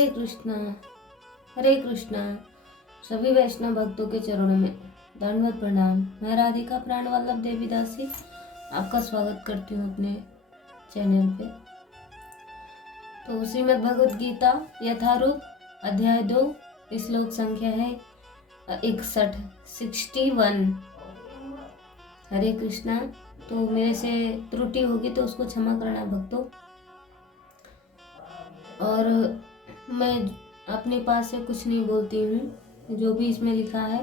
हरे कृष्णा। सभी वैष्णव भक्तों के चरणों में दंडवत प्रणाम। मैं राधिका प्राण वल्लभ देवी दासी आपका स्वागत करती हूँ अपने चैनल पे। तो श्रीमद् भगवद गीता यथारूप अध्याय 2 श्लोक संख्या है 61। हरे कृष्णा। तो मेरे से त्रुटि होगी तो उसको क्षमा करना भक्तों। और मैं अपने पास से कुछ नहीं बोलती हूँ, जो भी इसमें लिखा है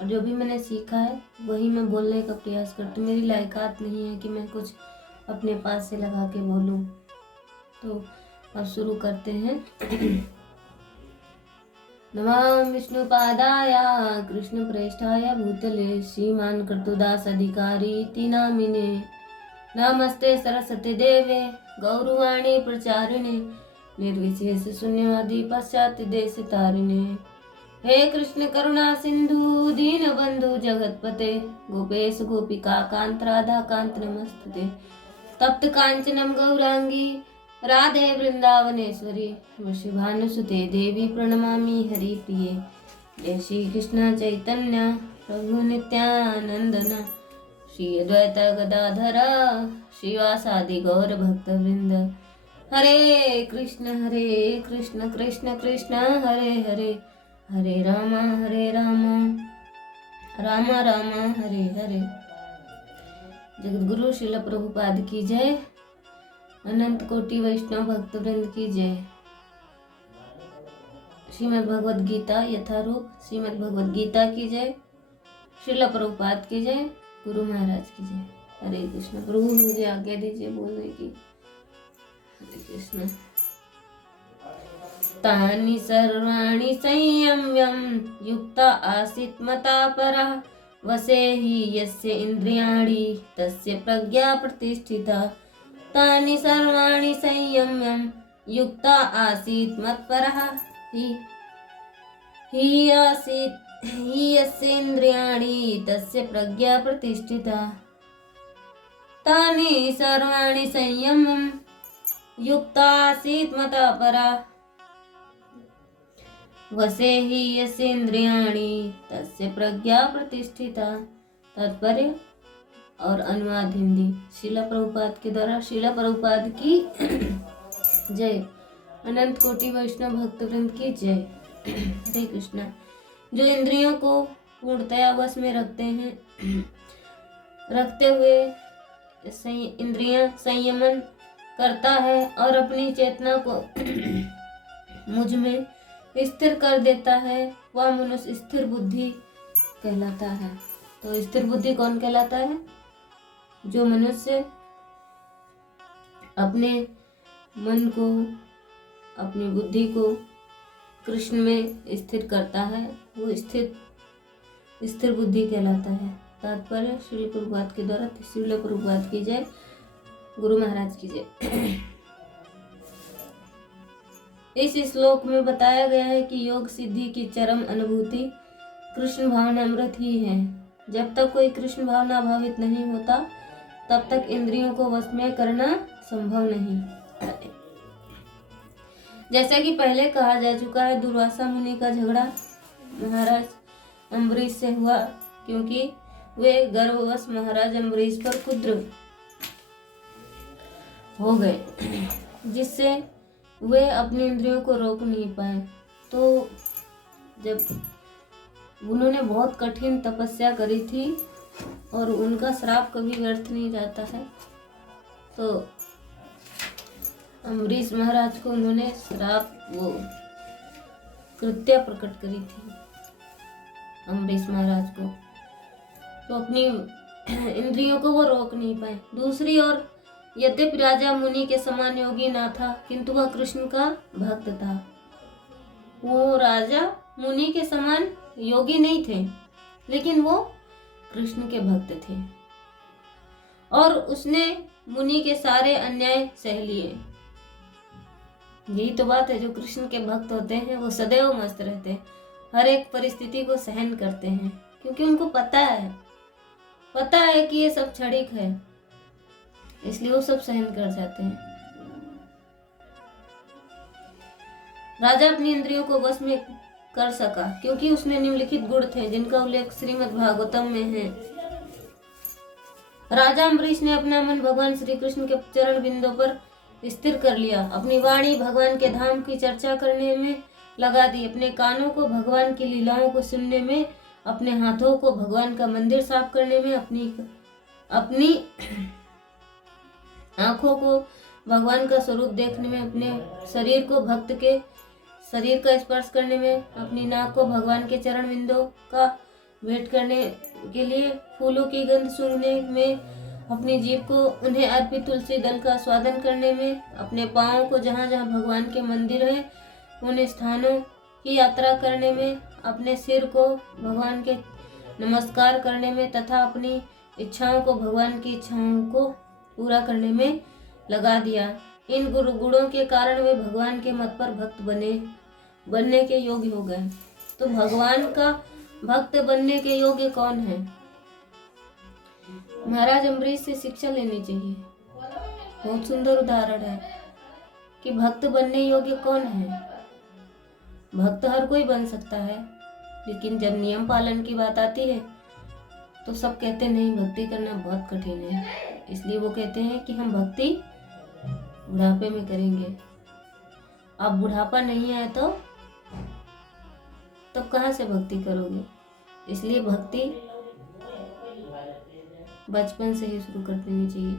और जो भी मैंने सीखा है वही मैं बोलने का प्रयास करती हूँ। मेरी लायकात नहीं है कि मैं कुछ अपने पास से लगा के बोलूँ। तो अब शुरू करते हैं। नमः विष्णुपादाय कृष्णप्रेष्ठाय भूतले श्रीमान कर्तुदास अधिकारी इति नामिने। नमस्ते सरस्वती देवे गौरवाणी प्रचारिणे निर्विशेष शून्यवादी पाश्चात्य देश तारिणे। हे कृष्ण करुणा सिंधु दीन बंधु जगतपते गोपेश गोपिका कांत राधा कांत नमस्ते। तप्त कांचनम गौरांगी राधे वृंदावनेश्वरी वृषभानुसुते देवी प्रणमामि हरि प्रिये। जय श्री कृष्ण चैतन्य प्रभु नित्यानंदन श्री अद्वैत गदाधर श्रीवासादि गौर भक्तवृंद। हरे कृष्ण कृष्ण कृष्ण हरे हरे हरे राम राम राम हरे हरे। जगतगुरु श्रील प्रभुपाद की जय। अनंत कोटि वैष्णव भक्तवृंद की जय। श्रीमद् भगवद गीता यथारूप श्रीमद् भगवद गीता की जय। श्रील प्रभुपाद की जय। गुरु महाराज की जय। हरे कृष्ण। प्रभु मुझे आज्ञा दीजिए बोलने की। हरे कृष्ण। तानि सर्वाणि संयम्यं युक्ता आसीत् मता परः वसे हि यस्य इन्द्रियाणि तस्य प्रज्ञा प्रतिष्ठिता। तानि सर्वाणि संयम्यं युक्ता आसीत् मत्परः हि यस्य इन्द्रियाणि तस्य प्रज्ञा प्रतिष्ठिता। तानि सर्वाणि संयम्यं युक्ता आसीत् मता परः वसे ही यस्य इंद्रियाणि तस्य प्रज्ञा प्रतिष्ठिता। तात्पर्य और अनुवाद हिंदी। श्रील प्रभुपाद के द्वारा श्रील प्रभुपाद की जय। अनंत कोटि वैष्णव भक्तवृंद की जय। हरे कृष्णा। जो इंद्रियों को पूर्णतया वश में रखते हुए इंद्रियां संयमन करता है और अपनी चेतना को मुझ में स्थिर कर देता है, वह मनुष्य स्थिर बुद्धि कहलाता है। तो स्थिर बुद्धि कौन कहलाता है? जो मनुष्य अपने मन को अपनी बुद्धि को कृष्ण में स्थिर करता है, वो स्थिर बुद्धि कहलाता है। तात्पर्य श्रील प्रभुपाद के द्वारा श्रील प्रभुपाद की जय। गुरु महाराज की जय। इस श्लोक में बताया गया है कि योग सिद्धि की चरम अनुभूति कृष्ण भावनामृत ही है। जब तक कोई कृष्ण भावना भावित नहीं होता तब तक इंद्रियों को वश में करना संभव नहीं। जैसा कि पहले कहा जा चुका है, दुर्वासा मुनि का झगड़ा महाराज अम्बरीश से हुआ, क्योंकि वे गर्ववश महाराज अम्बरीश पर कुद्र हो गए, जिससे वे अपनी इंद्रियों को रोक नहीं पाए। तो जब उन्होंने बहुत कठिन तपस्या करी थी और उनका श्राप कभी व्यर्थ नहीं जाता है, तो अम्बरीश महाराज को उन्होंने वो कृत्य प्रकट करी थी अम्बरीश महाराज को। तो अपनी इंद्रियों को वो रोक नहीं पाए। दूसरी ओर यद्यपि राजा मुनि के समान योगी ना था, किंतु वह कृष्ण का भक्त था। वो राजा मुनि के समान योगी नहीं थे, लेकिन वो कृष्ण के भक्त थे और उसने मुनि के सारे अन्याय सह लिए। यही तो बात है, जो कृष्ण के भक्त होते हैं वो सदैव मस्त रहते हैं, हर एक परिस्थिति को सहन करते हैं, क्योंकि उनको पता है कि ये सब क्षणिक है, इसलिए वो सब सहन कर जाते हैं। राजा अपनी इंद्रियों को वश में कर सका क्योंकि उसमें निम्नलिखित गुण थे जिनका उल्लेख श्रीमद् भागवतम में है। राजा अम्बरीश ने अपना मन भगवान श्री कृष्ण के चरण बिंदु पर स्थिर कर लिया, अपनी वाणी भगवान के धाम की चर्चा करने में लगा दी, अपने कानों को भगवान की लीलाओं को सुनने में, अपने हाथों को भगवान का मंदिर साफ करने में, अपनी आंखों को भगवान का स्वरूप देखने में, अपने शरीर को भक्त के शरीर का स्पर्श करने में, अपनी नाक को भगवान के चरण बिंदु का भेंट करने के लिए, फूलों की गंध सूंघने में, अपनी जीभ को उन्हें अर्पित तुलसी दल का स्वादन करने में, अपने पांवों को जहाँ जहाँ भगवान के मंदिर है उन स्थानों की यात्रा करने में, अपने सिर को भगवान के नमस्कार करने में तथा अपनी इच्छाओं को भगवान की इच्छाओं को पूरा करने में लगा दिया। इन गुणों के कारण वे भगवान के मत पर भक्त बनने के योग्य हो गए। तो भगवान का भक्त बनने के योग्य कौन है? महाराज अम्बरीश से शिक्षा लेनी चाहिए। बहुत सुंदर उदाहरण है कि भक्त बनने योग्य कौन है। भक्त हर कोई बन सकता है, लेकिन जब नियम पालन की बात आती है तो सब कहते नहीं, भक्ति करना बहुत कठिन है, इसलिए वो कहते हैं कि हम भक्ति बुढ़ापे में करेंगे। अब बुढ़ापा नहीं आया तो कहाँ से भक्ति करोगे? इसलिए भक्ति बचपन से ही शुरू कर देनी चाहिए।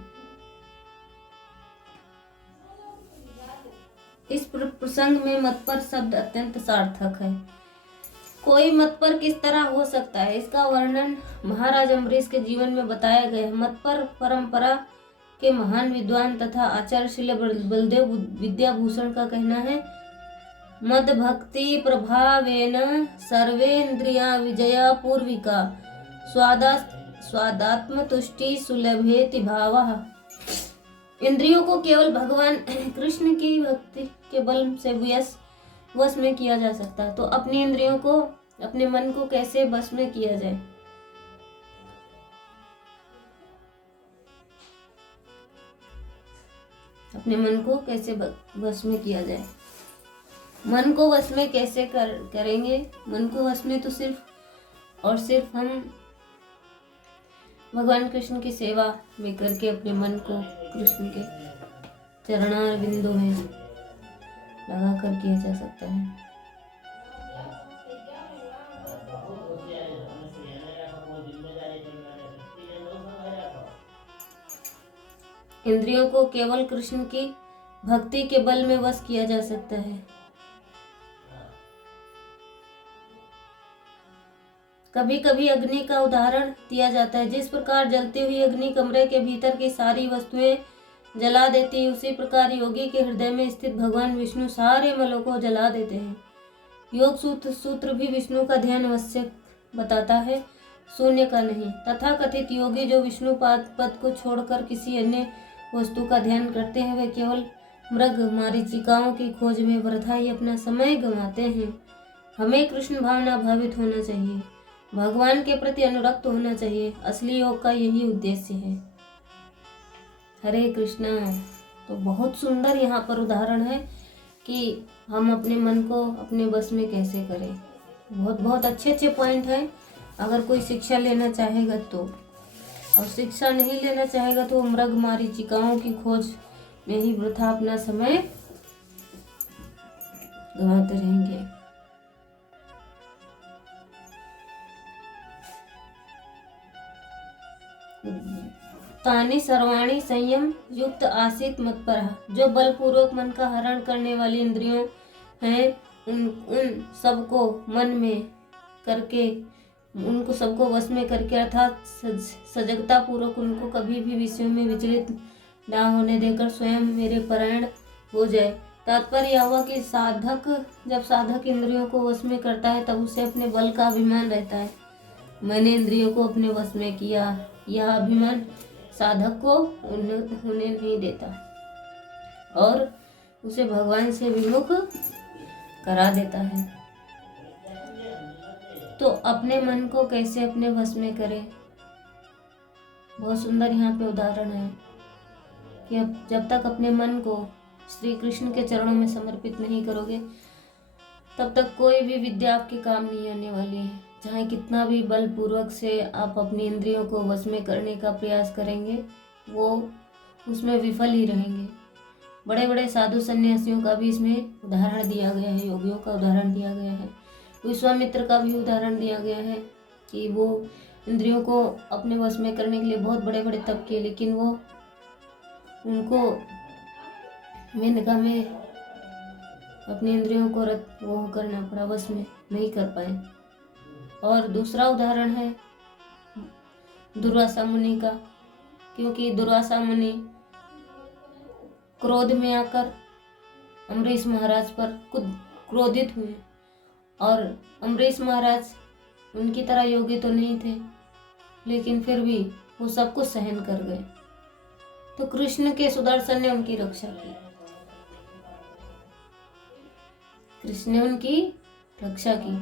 इस प्रसंग में मत पर शब्द अत्यंत सार्थक है। कोई मत पर किस तरह हो सकता है, इसका वर्णन महाराज अम्बरीश के जीवन में बताया गया है। मत पर परंपरा के महान विद्वान तथा आचार्य श्री बलदेव विद्याभूषण का कहना है, मद भक्ति प्रभावेन सर्वेन्द्रिया विजया पूर्विका स्वादात्म तुष्टि सुलभेति भावः। इंद्रियों को केवल भगवान कृष्ण की भक्ति के बल से वश में किया जा सकता है। तो अपनी इंद्रियों को, अपने मन को कैसे वश में किया जाए? अपने मन को कैसे वश में किया जाए? मन को वश में कैसे करेंगे? मन को वश में तो सिर्फ और सिर्फ हम भगवान कृष्ण की सेवा में करके अपने मन को कृष्ण के चरणार बिंदु में लगा कर किया जा सकता है। इंद्रियों को केवल कृष्ण की भक्ति के बल में वश किया जा सकता है। कभी कभी अग्नि का उदाहरण दिया जाता है। जिस प्रकार जलती हुई अग्नि कमरे के भीतर की सारी वस्तुएं जला देती है, उसी प्रकार योगी के हृदय में स्थित भगवान विष्णु सारे मलों को जला देते हैं। योग सूत्र भी विष्णु का ध्यान आवश्यक बताता है, शून्य का नहीं। तथा कथित योगी जो विष्णु पद को छोड़कर किसी अन्य वस्तु का ध्यान करते हैं, वे केवल मृग मारीचिकाओं की खोज में वृथा ही अपना समय गंवाते हैं। हमें कृष्ण भावना भावित होना चाहिए, भगवान के प्रति अनुरक्त होना चाहिए। असली योग का यही उद्देश्य है। हरे कृष्णा। तो बहुत सुंदर यहाँ पर उदाहरण है कि हम अपने मन को अपने बस में कैसे करें। बहुत बहुत अच्छे पॉइंट हैं। अगर कोई शिक्षा लेना चाहेगा तो, और शिक्षा नहीं लेना चाहेगा तो मृग मारीचिकाओं की खोज में ही वृथा अपना समय गंवाते रहेंगे। तानि सर्वाणी संयम युक्त आसित मत्परः। जो बलपूर्वक मन का हरण करने वाली इंद्रियों हैं, उन सबको मन में करके, उनको सबको वश में करके, अर्थात सजगता पूर्वक उनको कभी भी विषयों में विचलित ना होने देकर स्वयं मेरे परायण हो जाए। तात्पर्य यह हुआ कि जब साधक इंद्रियों को वश में करता है तब उसे अपने बल का अभिमान रहता है। मैंने इंद्रियों को अपने वश में किया, यह अभिमान साधक को उन्नत होने नहीं देता और उसे भगवान से विमुख करा देता है। तो अपने मन को कैसे अपने वश में करें? बहुत सुंदर यहाँ पे उदाहरण है कि जब तक अपने मन को श्री कृष्ण के चरणों में समर्पित नहीं करोगे, तब तक कोई भी विद्या आपके काम नहीं आने वाली है। चाहे कितना भी बलपूर्वक से आप अपनी इंद्रियों को वश में करने का प्रयास करेंगे, वो उसमें विफल ही रहेंगे। बड़े बड़े साधु सन्यासियों का भी इसमें उदाहरण दिया गया है, योगियों का उदाहरण दिया गया है, विश्वामित्र का भी उदाहरण दिया गया है कि वो इंद्रियों को अपने वश में करने के लिए बहुत बड़े बड़े तप किए, लेकिन उनको मेनका में अपनी इंद्रियों को वो करना पड़ा, वश में नहीं कर पाए। और दूसरा उदाहरण है दुर्वासा मुनि का, क्योंकि दुर्वासा मुनि क्रोध में आकर अम्बरीश महाराज पर क्रोधित हुए, और अम्बरीश महाराज उनकी तरह योगी तो नहीं थे, लेकिन फिर भी वो सब कुछ सहन कर गए। तो कृष्ण के सुदर्शन ने उनकी रक्षा की, कृष्ण ने उनकी रक्षा की।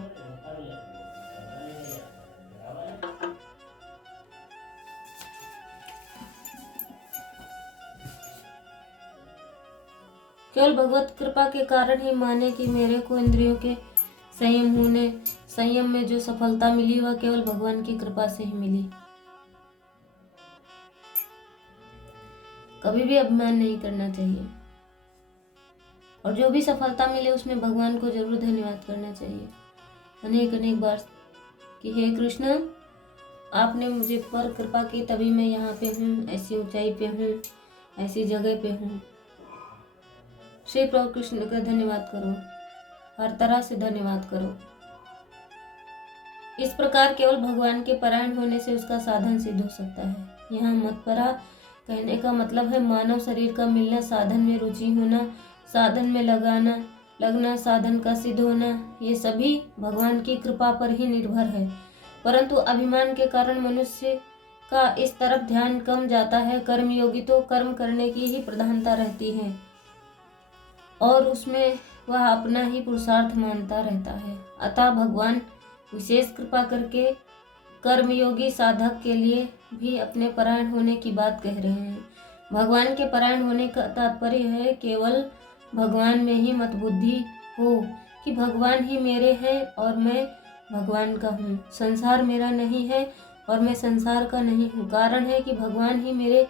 केवल भगवत कृपा के कारण ही माने कि मेरे को इंद्रियों के संयम में जो सफलता मिली वह केवल भगवान की कृपा से ही मिली। कभी भी अभिमान नहीं करना चाहिए, और जो भी सफलता मिले उसमें भगवान को जरूर धन्यवाद करना चाहिए अनेक अनेक बार कि हे कृष्ण, आपने मुझे पर कृपा की, तभी मैं यहाँ पे हूँ, ऐसी ऊंचाई पे हूँ, ऐसी जगह पे हूँ। श्री प्रभु कृष्ण का धन्यवाद करो, हर तरह से धन्यवाद करो। इस प्रकार केवल भगवान के परायण होने से उसका साधन सिद्ध हो सकता है। यहाँ मतपरा कहने का मतलब है मानव शरीर का मिलना, साधन में रुचि होना, साधन में लगना, साधन का सिद्ध होना, ये सभी भगवान की कृपा पर ही निर्भर है। परंतु अभिमान के कारण मनुष्य का इस तरफ ध्यान कम जाता है। कर्मयोगी तो कर्म करने की ही प्रधानता रहती है और उसमें वह अपना ही पुरुषार्थ मानता रहता है। अतः भगवान विशेष कृपा करके कर्मयोगी साधक के लिए भी अपने परायण होने की बात कह रहे हैं। भगवान के परायण होने का तात्पर्य है केवल भगवान में ही मत बुद्धि हो कि भगवान ही मेरे हैं और मैं भगवान का हूँ। संसार मेरा नहीं है और मैं संसार का नहीं हूँ। कारण है कि भगवान ही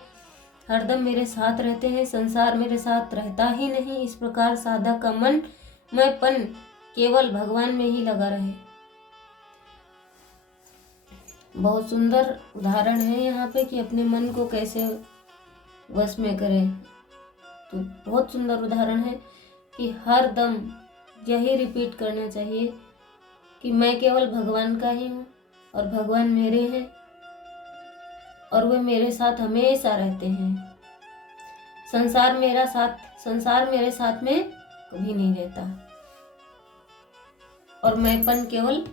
हरदम मेरे साथ रहते हैं, संसार मेरे साथ रहता ही नहीं। इस प्रकार साधक का मन मैंपन केवल भगवान में ही लगा रहे। बहुत सुंदर उदाहरण है यहाँ पे कि अपने मन को कैसे वश में करें। तो बहुत सुंदर उदाहरण है कि हर दम यही रिपीट करना चाहिए कि मैं केवल भगवान का ही हूँ और भगवान मेरे हैं और वे मेरे साथ हमेशा रहते हैं। संसार मेरे साथ में कभी नहीं रहता। और मैंपन केवल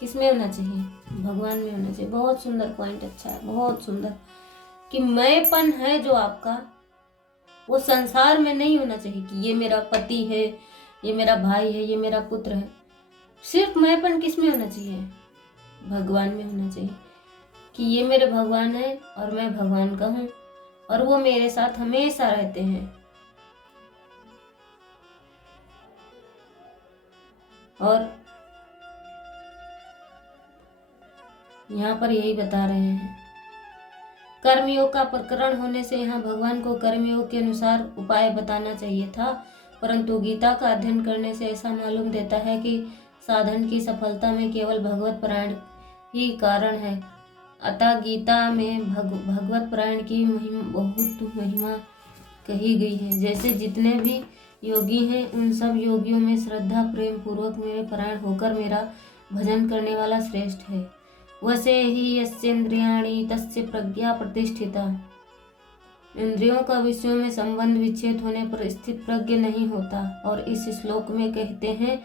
किसमें होना चाहिए? भगवान में होना चाहिए। बहुत सुंदर पॉइंट, अच्छा है, बहुत सुंदर कि मैंपन है जो आपका, वो संसार में नहीं होना चाहिए कि ये मेरा पति है, ये मेरा भाई है, ये मेरा पुत्र है। सिर्फ मैंपन किसमें होना चाहिए? भगवान में होना चाहिए कि ये मेरे भगवान है और मैं भगवान का हूँ और वो मेरे साथ हमेशा रहते हैं। और यहाँ पर यही बता रहे हैं। कर्मयोग का प्रकरण होने से यहाँ भगवान को कर्मयोग के अनुसार उपाय बताना चाहिए था, परंतु गीता का अध्ययन करने से ऐसा मालूम देता है कि साधन की सफलता में केवल भगवत परायण ही कारण है। अतः गीता में भगवत परायण की बहुत महिमा कही गई है। जैसे जितने भी योगी हैं उन सब योगियों में श्रद्धा प्रेम पूर्वक मेरे परायण होकर मेरा भजन करने वाला श्रेष्ठ है। वसे ही यस्येन्द्रियाणि तस्य प्रज्ञा प्रतिष्ठिता। इंद्रियों का विषयों में संबंध विच्छेद होने पर स्थित प्रज्ञ नहीं होता। और इस श्लोक में कहते हैं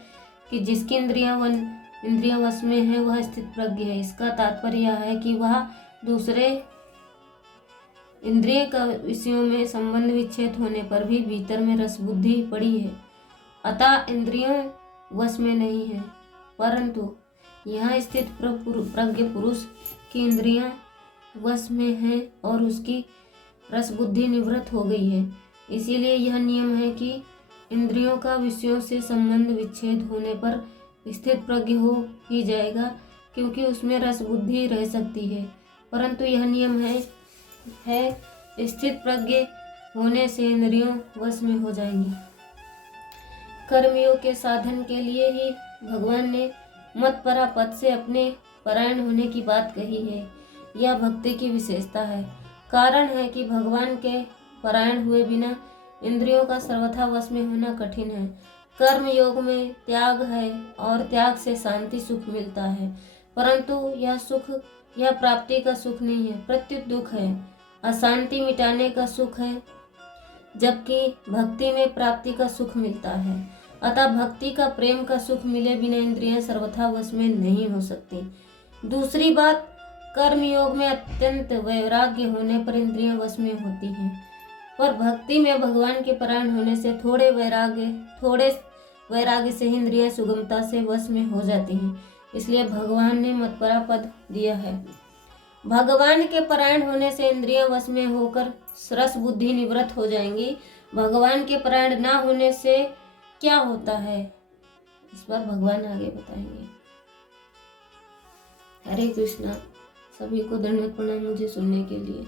कि जिसकी इंद्रियां वश में है वह स्थित प्रज्ञ है। इसका तात्पर्य यह है कि वह दूसरे इंद्रिय का विषयों में संबंध विच्छेद होने पर भी भीतर में रस बुद्धि पड़ी है, अतः इंद्रियों वश में नहीं है। परंतु यहाँ स्थित प्रज्ञ पुरुष की इंद्रियां वश में है और उसकी रस बुद्धि निवृत्त हो गई है। इसीलिए यह नियम है कि इंद्रियों का विषयों से संबंध विच्छेद होने पर स्थित प्रज्ञ हो ही जाएगा, क्योंकि उसमें रस बुद्धि रह सकती है। परंतु यह नियम है स्थित प्रज्ञ होने से इंद्रियों वश में हो जाएंगी। कर्मयोग के साधन के लिए ही भगवान ने मत परा पद से अपने परायण होने की बात कही है। यह भक्ति की विशेषता है। कारण है कि भगवान के परायण हुए बिना इंद्रियों का सर्वथा वश में होना कठिन है। कर्म योग में त्याग है और त्याग से शांति सुख मिलता है, परंतु यह प्राप्ति का सुख नहीं है, प्रत्युत दुख है। अशांति मिटाने का सुख है, जबकि भक्ति में प्राप्ति का सुख मिलता है। अतः भक्ति का प्रेम का सुख मिले बिना इंद्रियां सर्वथा वश में नहीं हो सकती। दूसरी बात, कर्म योग में अत्यंत वैराग्य होने पर इंद्रियां वश में होती हैं, पर भक्ति में भगवान के परायण होने से थोड़े वैराग्य से इंद्रियां सुगमता से वश में हो जाती हैं। इसलिए भगवान ने मतपरा पद दिया है। भगवान के परायण होने से इंद्रियां वश में होकर रस बुद्धि निवृत्त हो जाएंगी। भगवान के परायण ना होने से क्या होता है, इस बार भगवान आगे बताएंगे। हरे कृष्णा। सभी को दंडवत प्रणाम मुझे सुनने के लिए।